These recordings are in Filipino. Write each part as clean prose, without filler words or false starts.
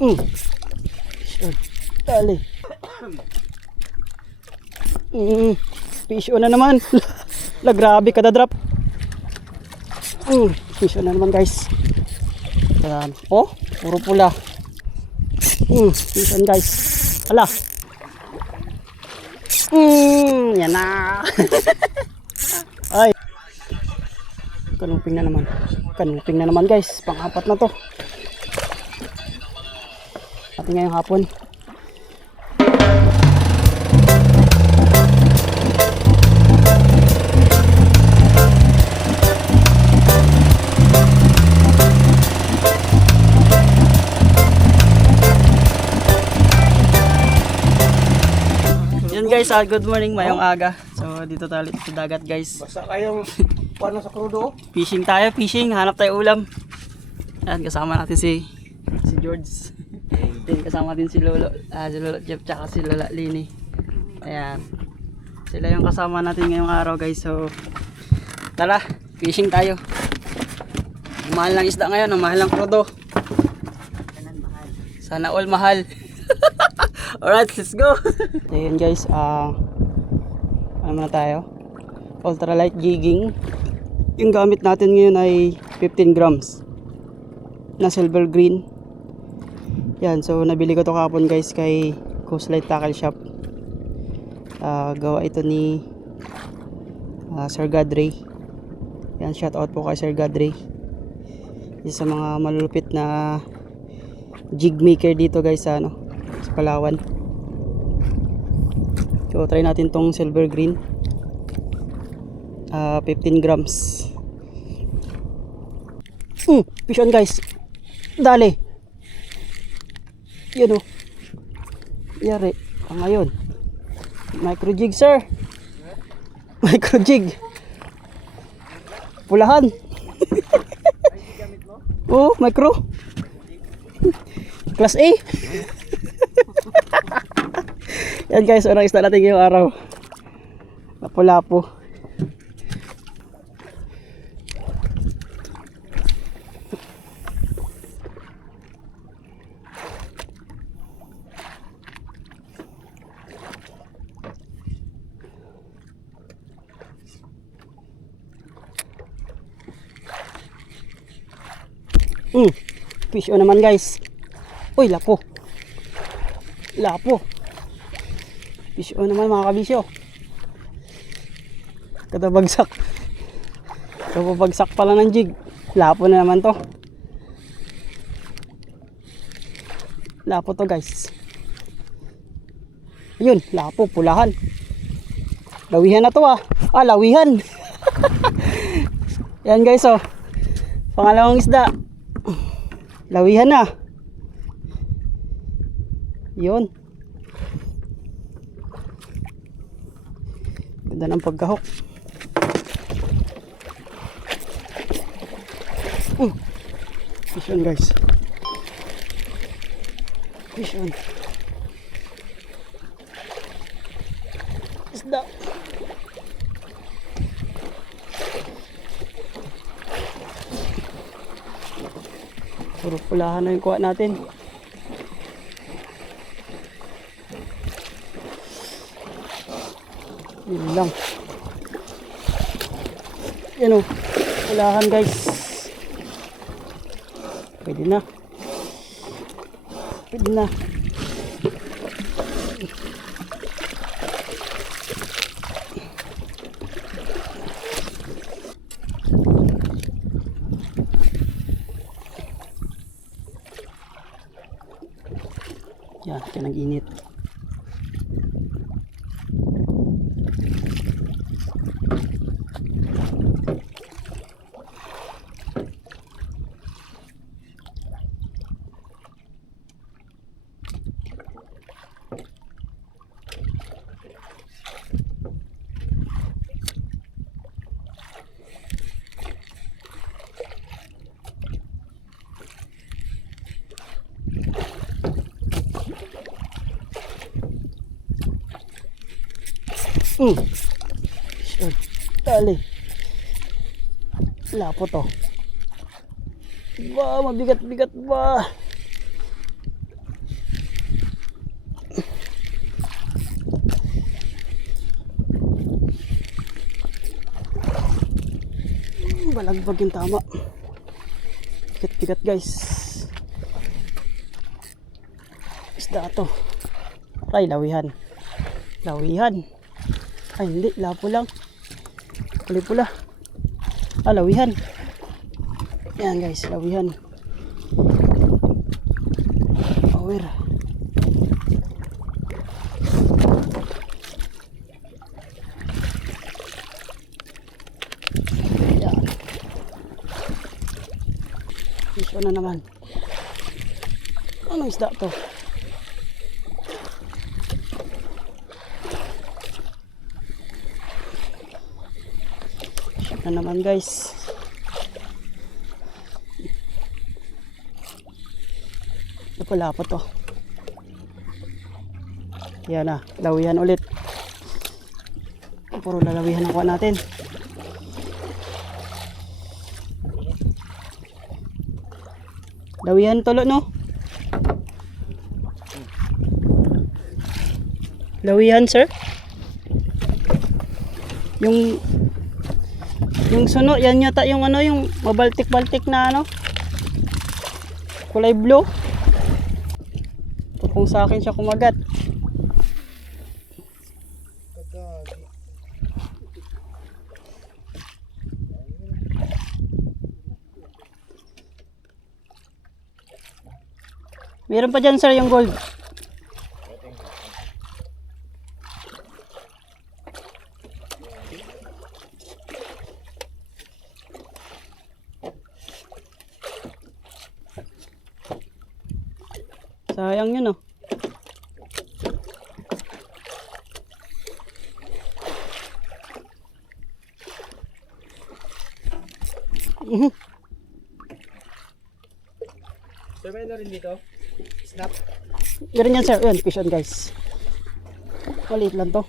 Sure. Dali. Fish on na naman. La, grabe kada drop. Fish on na naman guys. Ayan. Oh, puro pula. Fish on guys. Ala. Yan na. Ay. Kanuping na naman. Kanuping na naman guys. Pang-apat na to. Ating ngayong hapon. Guys, good morning, mayong aga. So dito tayo sa dagat guys. Basta kayong paano sa krudo? Fishing tayo, fishing, hanap tayo ulam. Ayan, kasama natin si George. Then kasama din si Lolo, si Lolo Jeff tsaka si Lola Lini. Ayan. Sila yung kasama natin ngayong araw guys. So tara, fishing tayo. Mahal ng isda ngayon, ang mahal ng krudo. Sana all mahal. Alright, let's go. Ayan guys, ano na tayo? Ultralight jigging. Yung gamit natin ngayon ay 15 grams na silver green. Yan, so nabili ko to kahapon guys kay Coastline Tackle Shop. Gawa ito ni Sir Gadray. Yan, shout out po kay Sir Gadray. Isa sa mga malulupit na jig maker dito guys sa sa Palawan. So try natin tong silver green. 15 grams. Fish on guys. Dali. Yun yari. Ngayon. Micro jig sir. Micro jig. Pulahan. Oh, micro. Class A. Yan guys, unang isda natin ngayong araw. Lapu-lapu. Fish on naman guys. Uy, lapo. Lapo. Fish on naman mga kabisyo. Kada bagsak. Kapabagsak pala ng jig. Lapo na naman to. Lapo to guys. Ayun, lapo, pulahan. Lawihan na to lawihan. Yan guys pangalawang isda. Lawihan na. Yun. Ganda ng pagkahok. Fish on guys. Fish on. Isda. Puro pulahan na yung kuha natin. Yun lang. Yan pulahan guys. Pwede na. Pwede na. Yan, kaya nag-init. Dali. Lapo to. Ba, mabigat-bigat ba? Balagbag yung tama. Bigat-bigat guys. Isda to. Ay, lawihan. Lawihan. Ay, hindi. Lapo lang. Kulay pula. Ah, lawihan. Yan guys, lawihan. Power. Yan. Iso na naman. Anong isda to? Na naman guys. Ito pala po to. Yan na, lawihan ulit. Puro lalawihan ang kuha natin. Lawihan tolo no? Lawihan sir? Yung suno, yan yata yung ano, yung mabaltik-baltik na ano. Kulay blue. Kung sa akin siya kumagat. Meron pa dyan sir yung gold. Sayang yun oh. Sir, may na rin dito? Snap? Meron yan sir. Yun, fish on guys. Maliit lang to.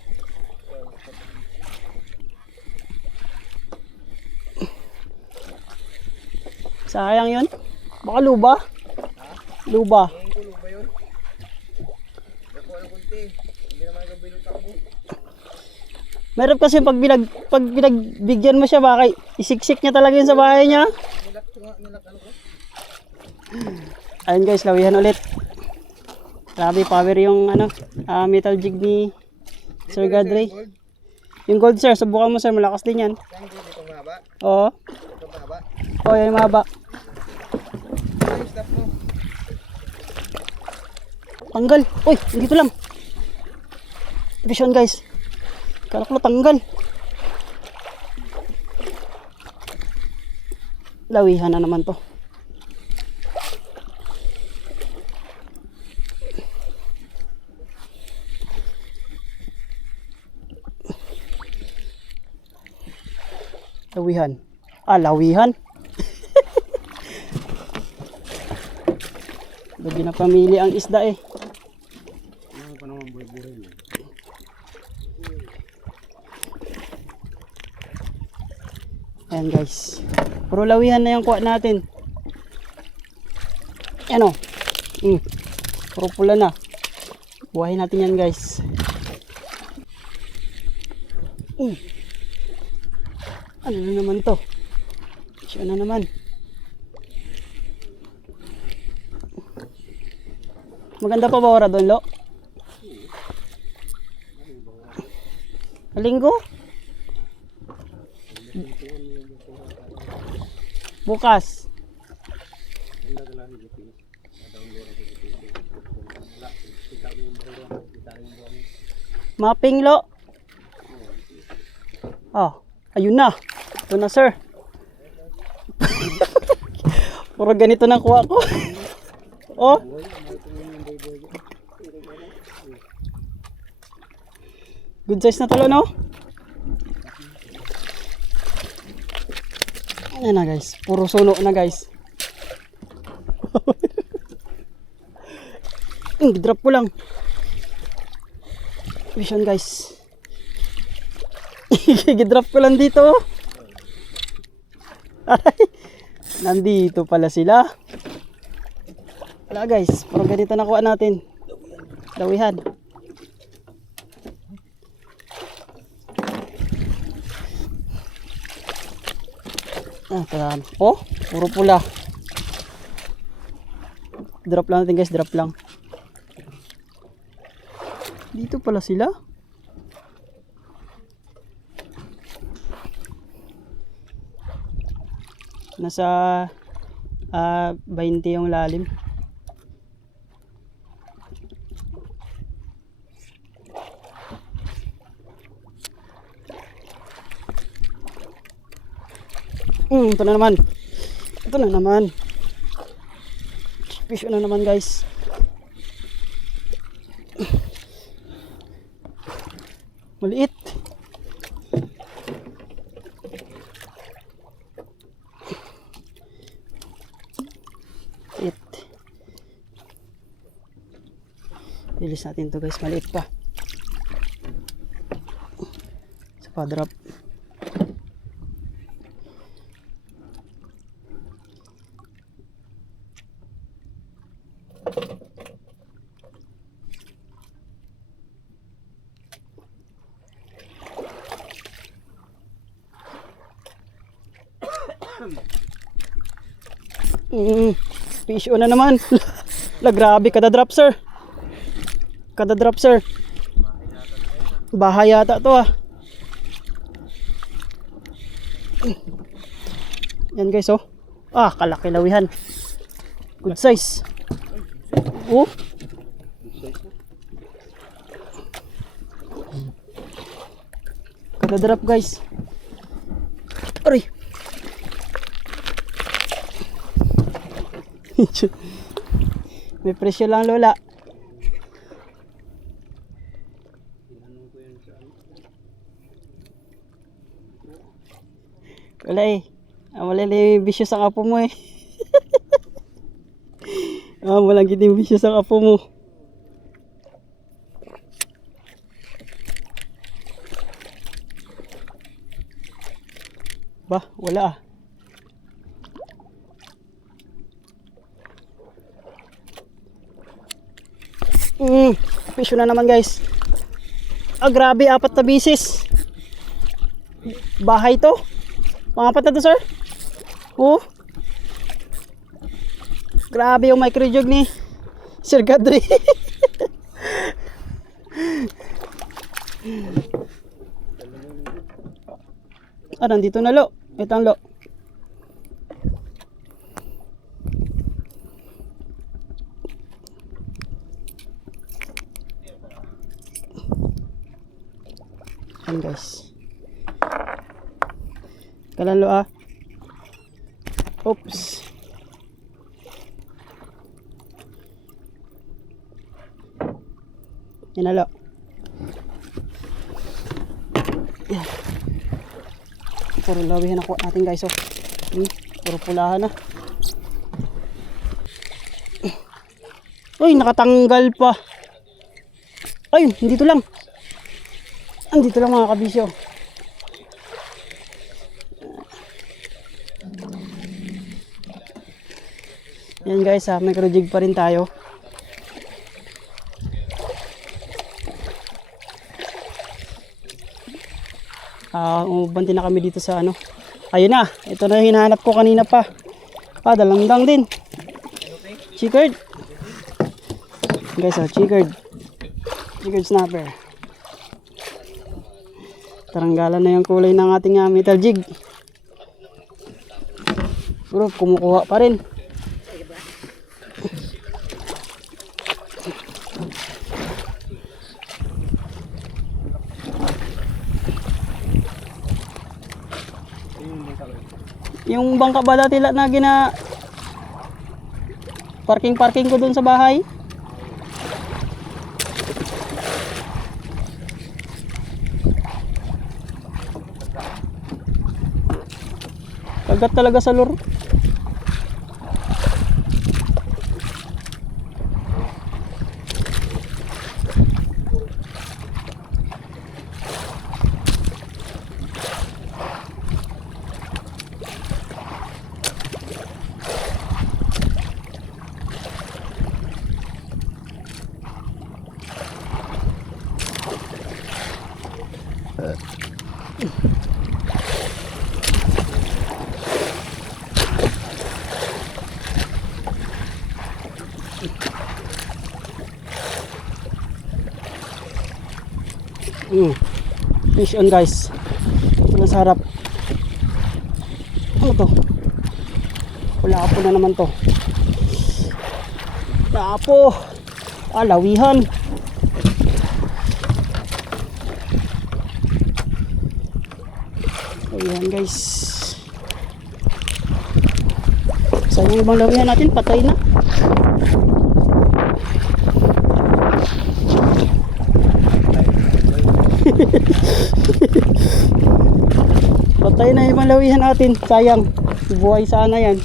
Sayang yun. Baka luba. Luba. Ngayon ko ba yun? Nakuha ng kunti. Hindi naman nagabilo takbo. Meron kasi pag pinagbigyan mo siya, baka isiksik niya talaga yun sa bahay niya. Nilak ko nga, nilak ano ko? Ayun guys, lawihan ulit. Grabe power yung ano, metal jig ni Sir Gadre. Yung gold sir, subukan mo sir, malakas din yan. Saan ko dito mahaba? Oo. Ito mahaba? Oo, yung mahaba. Ay, snap mo. Tanggal. Uy, dito lang. Vision guys. Kala ko tanggal. Lawihan na naman to. Lawihan. Ah, lawihan. Lagi na pamili ang isda eh. Ano pa naman buhay-buhay mo? Ayan guys. Puro lawihan na yung kuha natin. Ano? Puro pula na. Buhayin natin yan guys. Ano na naman to? Siya na naman. Maganda pa ba ora doon, Lo? Linggo? Bukas. Mapping, Lo. Oh, ayun na. Ito na, sir. Puro ganito na kuha ko. Oh. Good size na talo, no? Ayan na guys, puro suno na guys. Drop ko lang. Vision guys. Drop ko lang dito. Nandito pala sila. Wala guys, parang ganito nakuha natin. Lawihan. Ah, tahan. Oh, puro pula. Drop lang natin guys, drop lang. Dito pala sila. Nasa 20 yung lalim. Ito na naman. Ito na naman. Fish na naman guys. Maliit. Ilis natin to guys, maliit pa. Sa pa-drop. Fish on na naman. La, grabe kada drop sir. Kada drop sir. Bahay yata to ah. Yan guys oh. Ah, kalaki-lawihan. Good size. Oh. Kada drop guys. Aray. May presyo lang lola. Wala eh. Wala lang vicious ang apo mo eh. Walang kiting vicious ang apo mo. Bah, wala ah. Fish na naman guys. Ah, grabe, 4 na bisis. Bahay to. Pangapat na to sir. Oh. Grabe yung micro jug ni Sir Gadri. Ah, nandito na lo. Ito ang lo. Yan guys. Kalan lo ah. Oops. Yan na lo. Yan. Puro lawihan ako natin guys oh. Puro pulahan na. Uy, nakatanggal pa. Ayun, dito lang. Andito lang mga kabisyo. Yan guys ha, micro jig pa rin tayo. Umubanti na kami dito sa ano. Ayun na, ito na yung hinahanap ko kanina pa. Dalanggang din. Chickered. Guys chickered. Chickered snapper. Taranggalan na yung kulay ng ating metal jig. Bro, kumukuha pa rin. Yung bangka ba dati na parking ko dun sa bahay? Kagat talaga sa lure. Fish on guys. Ito lang sa harap. Ano to? Wala po na naman to. Wala po. Lawihan. Ayan guys. Saan yung ibang lawihan natin? Patay na. Patay na yung ibang lawihan natin. Sayang. Buhay sana yan.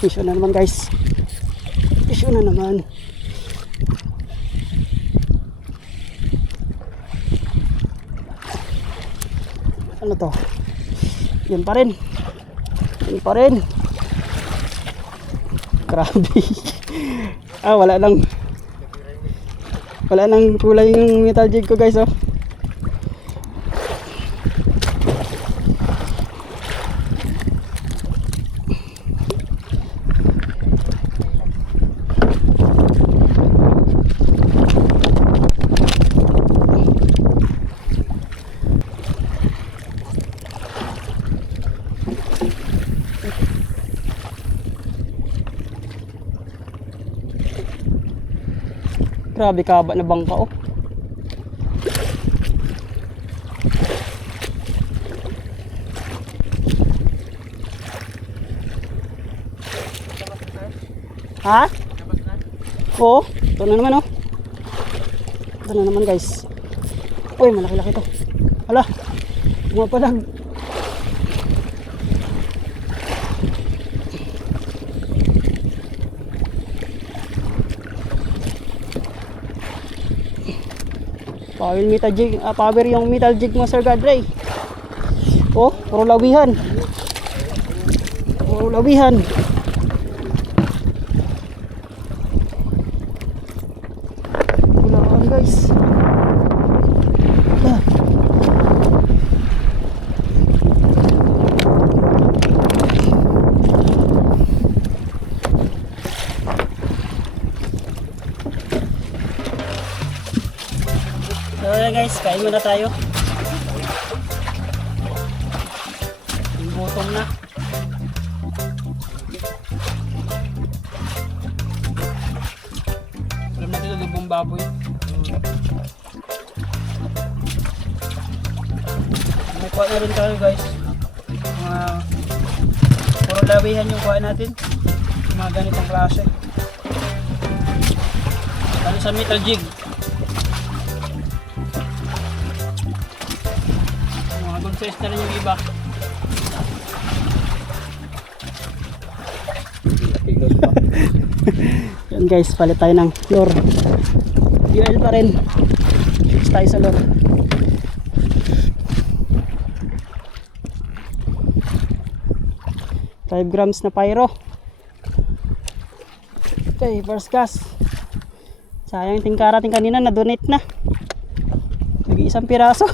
Fish on na naman guys. Fish on na naman. Ano to? Yan pa rin. Yan pa rin. Grabe. Wala nang kulay yung metal jig ko guys, oh. Grabe kaba na bangka, oh. Ha? Oo, ito na naman, oh. Ito na naman guys. Uy, malaki-laki to. Hala, bumapalag. Power yung metal jig mo, Sir Gadray. Oh, puro lawihan. Puro lawihan. Bulaan guys. So guys, kain muna tayo. Gutom na. Alam natin ito, libong baboy. May kuha na rin tayo guys. Puro lawihan yung kuha natin. Mga ganitong klase. Ano sa metal jig. Size na rin yung iba. Yan guys, palit tayo ng lure. UL pa rin. Fix tayo sa lure. Five grams na pyro. Okay, first cast. Sayang tingkarating kanina, na-donate na. Nag-iisang piraso.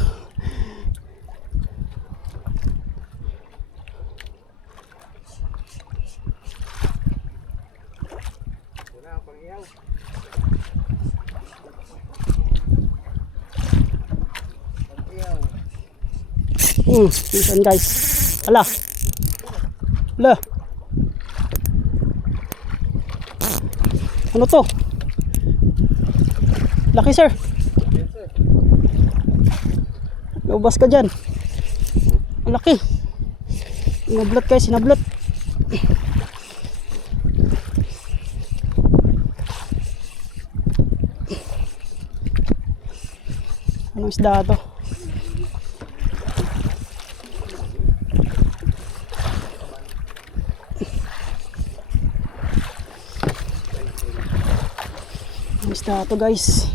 Listen guys. Ala. La. Ano to? Laki sir. Lubas ka dyan. Ang laki. Sinablot guys, sinablot. Anong isda to? Anong isda to guys?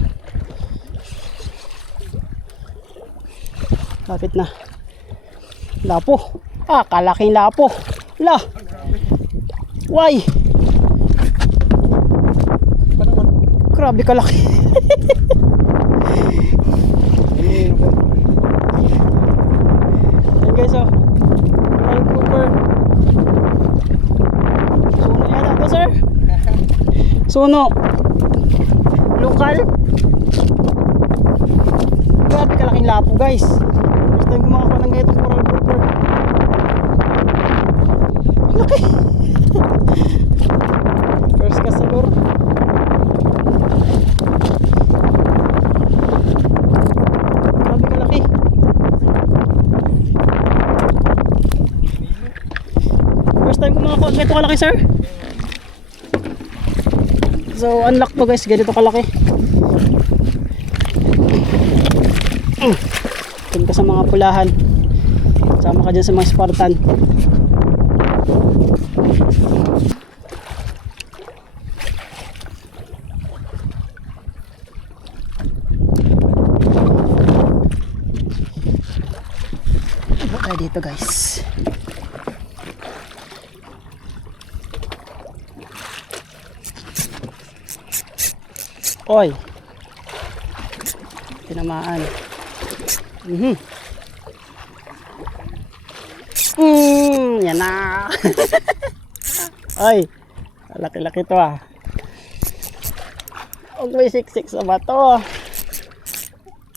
Lapit na. Lapo. Ah, kalaking lapo. La. Why? Grabe kalaki. Ayan guys oh. Coral grouper. Suno yata to sir. Suno. Lokal. Grabe kalaking lapo guys. First time kumakakuha ng ganitong coral grouper. Laki. First kasalor. Grabe kalaki. First time kumakakuha ng ganito kalaki sir. So unlock to guys, ganito kalaki. Doon ka sa mga pulahan. Sama ka dyan sa mga Spartan. Iba tayo dito guys. Oy. Tinamaan. Yan na. Ay, laki-laki to ah. Huwag may siksik sa bato.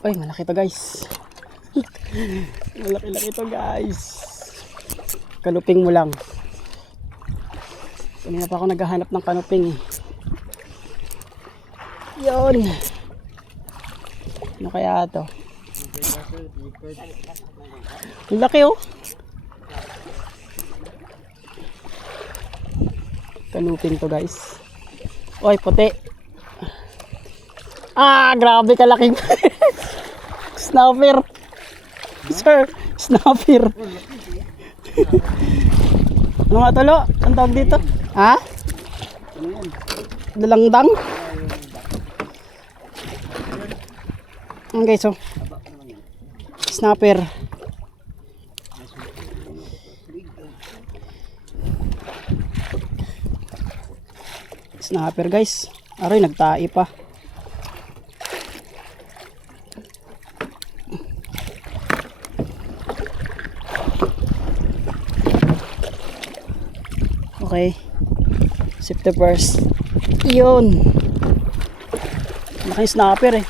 Ay, malaki to guys. Malaki-laki to guys. Kanuping mo lang. Kanina pa ako naghahanap ng kanuping eh. Yun. Ano kaya to? Ang laki oh. Kanuping to guys. Oy, puti. Ah, grabe kalaking. Snapper. Sir, snapper. Ano nga talo? Ang tawag dito? Ha? Dalangdang? Okay, so snapper. Snapper guys. Aray, nagtai pa. Okay. Safety first. Yun. Malaking snapper eh.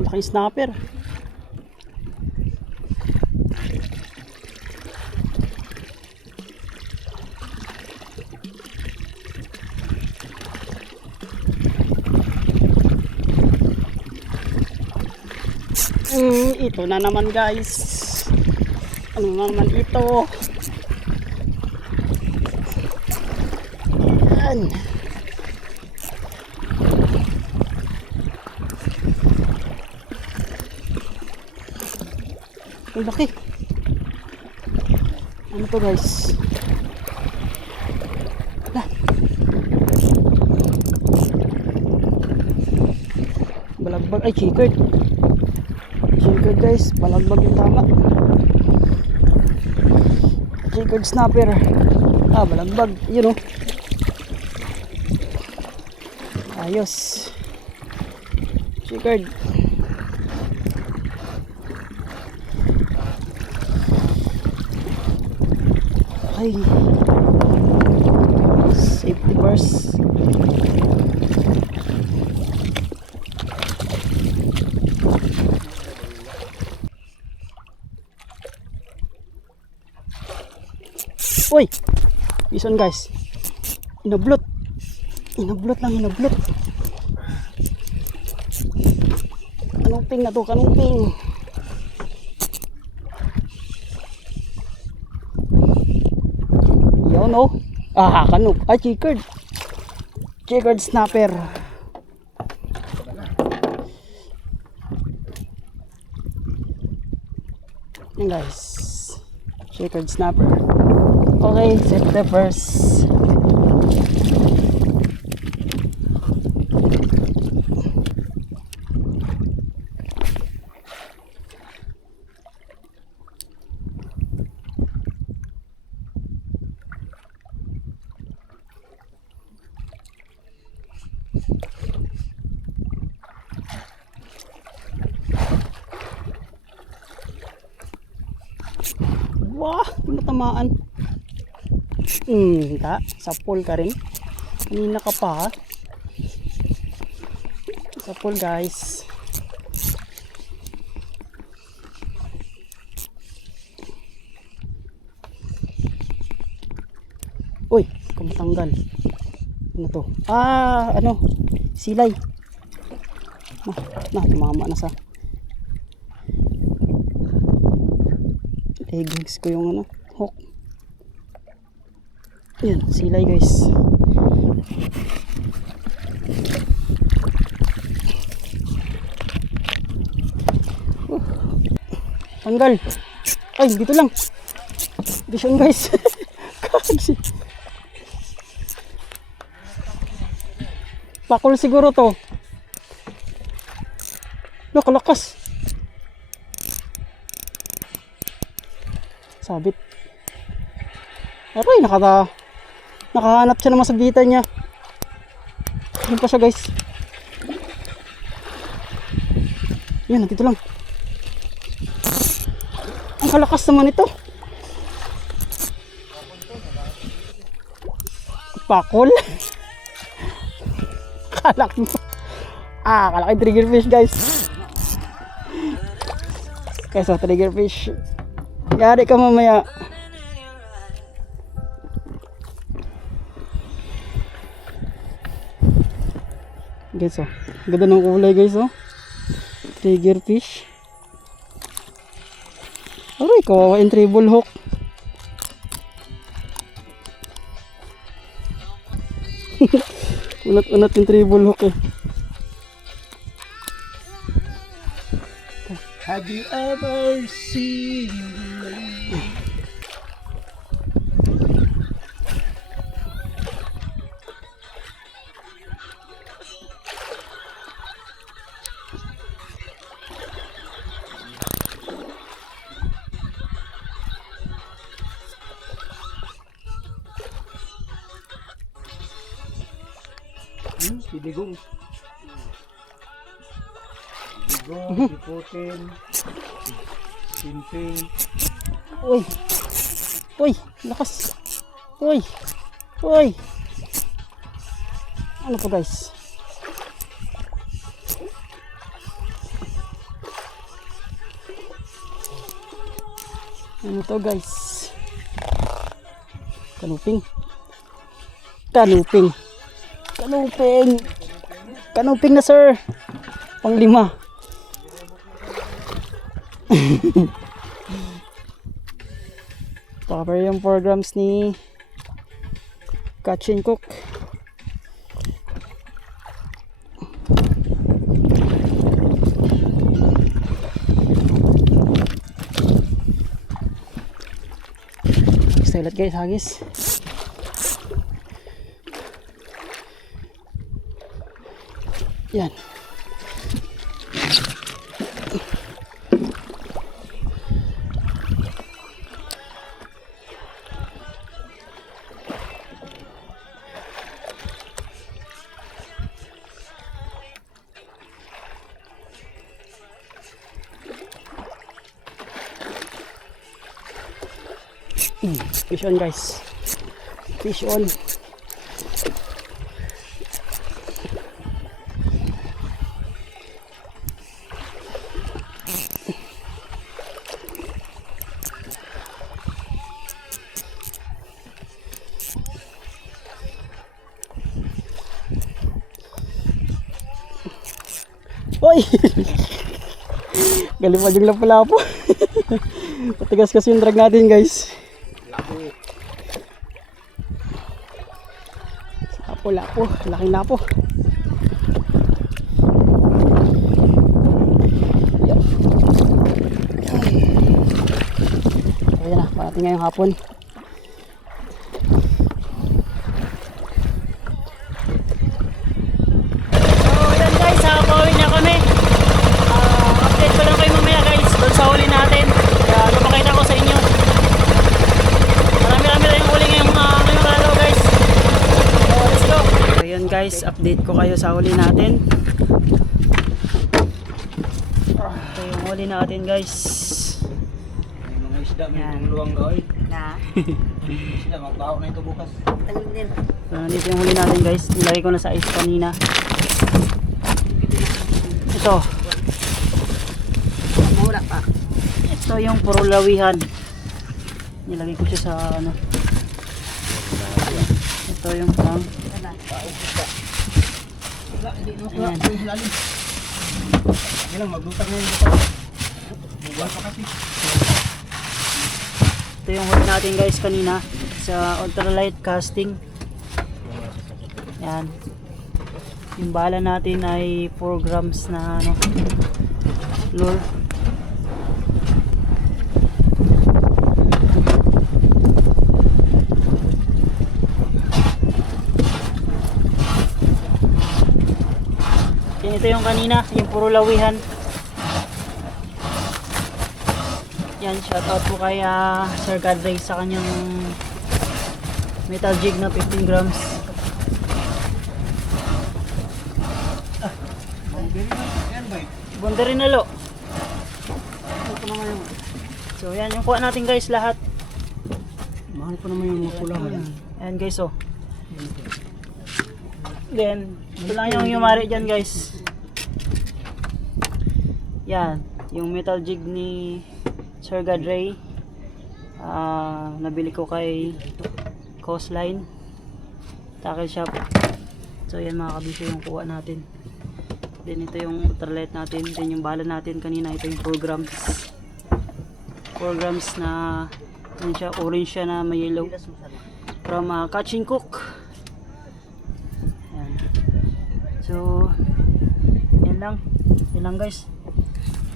Malaking snapper. Ito na naman guys. Ano naman ito? Yan. Ang laki. Ano to guys? Lah. Balagbag. Ay, chicard. Chicard guys. Balagbag yung tama. Chicard snapper. Ah, balagbag. Yun o. Ayos. Chicard. Ay. Safety first. Uy! Bison guys. Inablot. Inablot lang, inablot. Kanuping na to, kanuping. Yun oh. Ah, kanup. Ay, chickered. Chickered snapper. Yan guys. Chickered snapper. Okay, set the first. Wah, matamaan. Sa pool ka rin. Kanina ka pa ha. Sa pool guys. Uy, kumatanggal. Ano to? Ah, ano? Silay. Tumama na sa leggings ko yung ano, hook. Yan, silay guys. Tanggal. Ay, dito lang. Bison guys. Kasi pakul siguro to. Nakalakas. Sabit. Aray, nakahanap siya ng masabitan niya. Yun pa siya guys. Yan, dito lang. Ang kalakas naman ito. Pakol. Kalaki. Kalaki triggerfish guys. Okay, so triggerfish. Yari ka mamaya. Guys, oh. Ganda ng kulay guys, oh. Triggerfish. Aray, kawawa yung treble hook. Unat-unat yung treble hook eh. Have you ever seen me? Siligong. Siputin. Simping. Uy. Uy, lakas. Uy. Uy. Ano po guys? Ano to guys? Kanuping. Kanuping. Kanuping. Kanuping na sir. Pang-5. Cover yung programs ni Catch and Cook. Stylet guys, hagis. Yan. Fish on guys. Fish on. Uy! Galing pa yung lapu-lapo. Patigas kasi yung drag natin guys. Lapo-lapo, laking lapo. Yan. Ayan na, parating ngayong hapon. Pauwi na kami. Update ko lang kayo mamaya guys doon sa huli natin. Kaya napakita ko sa inyo. Marami-rami tayong huli ngayong araw guys. So let's go. So yun guys, update ko kayo sa huli natin. Ito yung huli natin guys. May mga isda, may Yan. mga luwang gawin. Na. Isda, magbaho na ito bukas. Tagal din. So nandito yung huli natin guys. Nilagay ko na sa ice kanina. Ito. Mura pa. Ito yung puro lawihan. Nilagay ko siya sa ano. Ito yung pang. Wala. Ayan. Yan lang, maglutang na yung bukas. Buwan pa kasi. Ito yung huli natin guys kanina sa ultralight casting. Yan. Yung bala natin ay 4 grams na ano, lure. Yan, ito yung kanina, yung puro lawihan. Yan, shoutout po kay Sir Gadray sa kanyang metal jig na 15 grams. Bondari na lo. So yan yung kuha natin guys lahat. Mahal pa naman yung makulahan. Ayan guys oh. Then ito lang yung yumari dyan guys. Yan yung metal jig ni Sir Gadray. Nabili ko kay Coastline Tackle Shop. So yan mga kabisyo yung kuha natin. Then ito yung ultralight natin. Then yung bala natin kanina, ito yung 4 grams. 4 grams na yan siya, orange siya na may yellow. From Catch and Cook. Yan. So yan lang. Yan lang guys.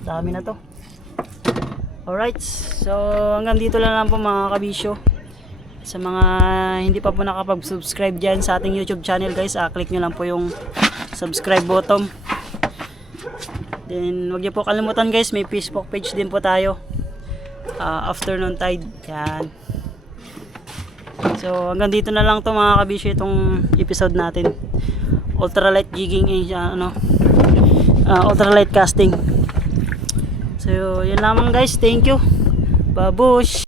Dami na to. Alright. So hanggang dito lang po mga kabisyo. Sa mga hindi pa po nakapag-subscribe dyan sa ating YouTube channel guys, click nyo lang po yung subscribe button. Then wag niyo po kalimutan guys, may Facebook page din po tayo. Afternoon Tide. Yan. So hanggang dito na lang to mga kabisyo itong episode natin. Ultralight jigging ultralight casting. So yan lamang guys, thank you. Babush.